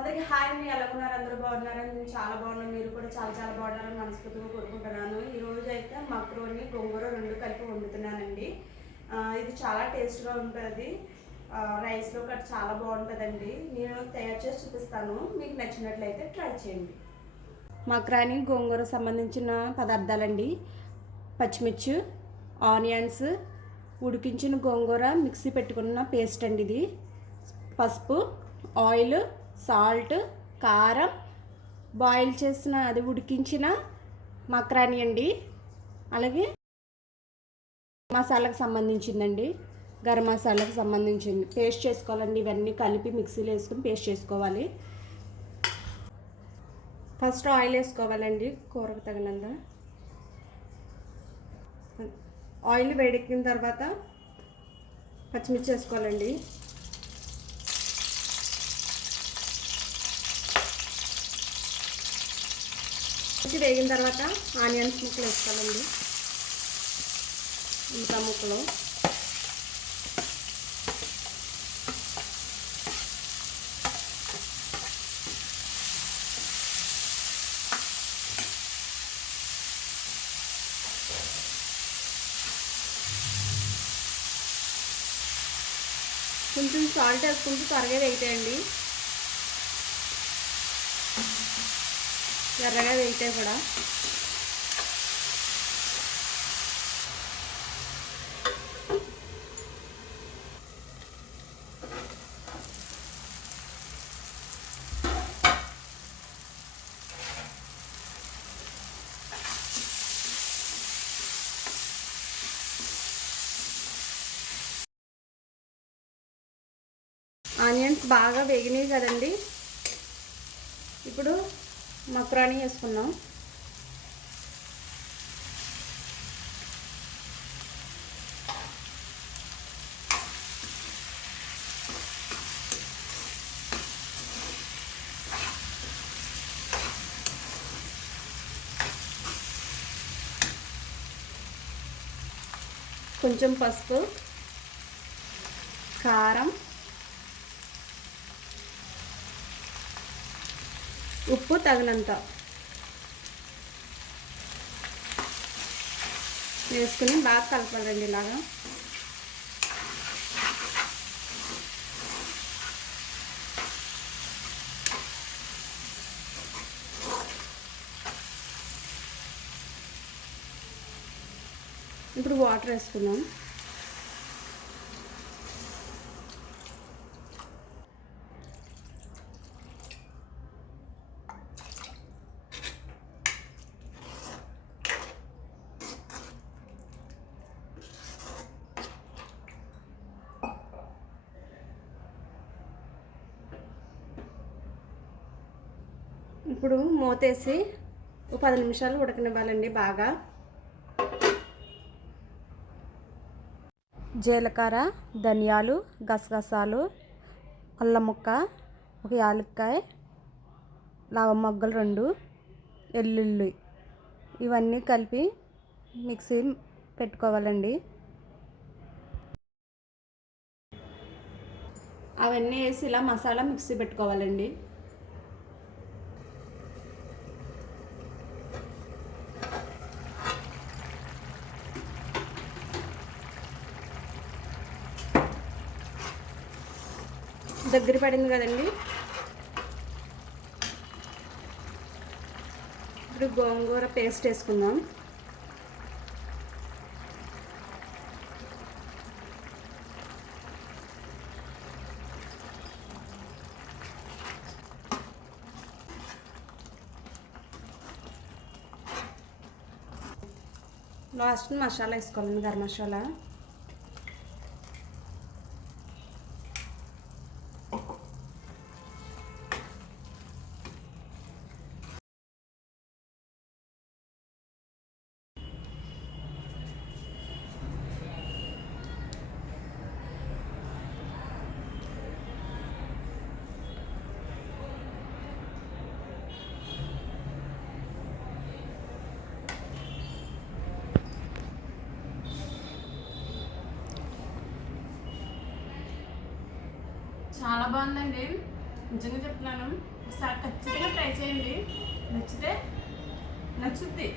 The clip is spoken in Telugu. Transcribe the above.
అందరికీ హాయ్ అండి. ఎలా ఉన్నారు? అందరూ బాగున్నారని నేను చాలా బాగున్నాను. మీరు కూడా చాలా చాలా బాగున్నారని మనస్ఫూర్తిగా కోరుకుంటున్నాను. ఈరోజు అయితే మక్రోని గోంగూర రెండు కలిపి వండుతున్నానండి. ఇది చాలా టేస్ట్గా ఉంటుంది. రైస్లో కట్ చాలా బాగుంటుందండి. నేను తయారు చేసి చూపిస్తాను. మీకు నచ్చినట్లయితే ట్రై చేయండి. మక్రాని గోంగూర సంబంధించిన పదార్థాలండి. పచ్చిమిర్చి ఆనియన్స్ ఉడికించిన గోంగూర మిక్సీ పెట్టుకున్న పేస్ట్ అండి ఇది. పసుపు ఆయిల్ సాల్ట్ కారం బాయిల్ చేసిన అది ఉడికించిన మక్రాని అండి. అలాగే మసాలాకు సంబంధించిందండి. గరం మసాలాకు సంబంధించింది. పేస్ట్ చేసుకోవాలండి. ఇవన్నీ కలిపి మిక్సీలో వేసుకుని పేస్ట్ చేసుకోవాలి. ఫస్ట్ ఆయిల్ వేసుకోవాలండి కూరకు తగినంత. ఆయిల్ వేడెక్కిన తర్వాత పచ్చిమిర్చి వేసుకోవాలండి. ఇది వేగిన తర్వాత ఆనియన్స్ ముక్కలు వేసుకోవాలండి. ఇంకా ముక్కలు. కొంచెం సాల్ట్ వేసుకుంటూ త్వరగా వేగుతాయండి. ఎర్రగా వేగుతాయి కూడా. ఆనియన్స్ బాగా వేగినాయి కదండి. ఇప్పుడు మక్రాని వేసుకున్నాం. కొంచెం పసుపు కారం ఉప్పు తగినంత. వేసుకుని బాగా కలపాలండి ఇలాగా. ఇప్పుడు వాటర్ వేసుకున్నాం ఇప్పుడు మూతేసి ఒక పది నిమిషాలు ఉడకనివ్వాలండి బాగా. జీలకర్ర ధనియాలు గసగసాలు అల్లం ముక్క ఒక యాలక్కాయ లావ మొగ్గలు రెండు ఎల్లుల్లి ఇవన్నీ కలిపి మిక్సీ పెట్టుకోవాలండి. అవన్నీ వేసి ఇలా మసాలా మిక్సీ పెట్టుకోవాలండి. దగ్గర పడింది కదండి. ఇప్పుడు గోంగూర పేస్ట్ వేసుకుందాం. లాస్ట్ మసాలా వేసుకోవాలండి గరం మసాలా. చాలా బాగుందండి. నిజంగా చెప్తున్నాను. ఒకసారి ఖచ్చితంగా ట్రై చేయండి. నచ్చితే నచ్చుద్ది.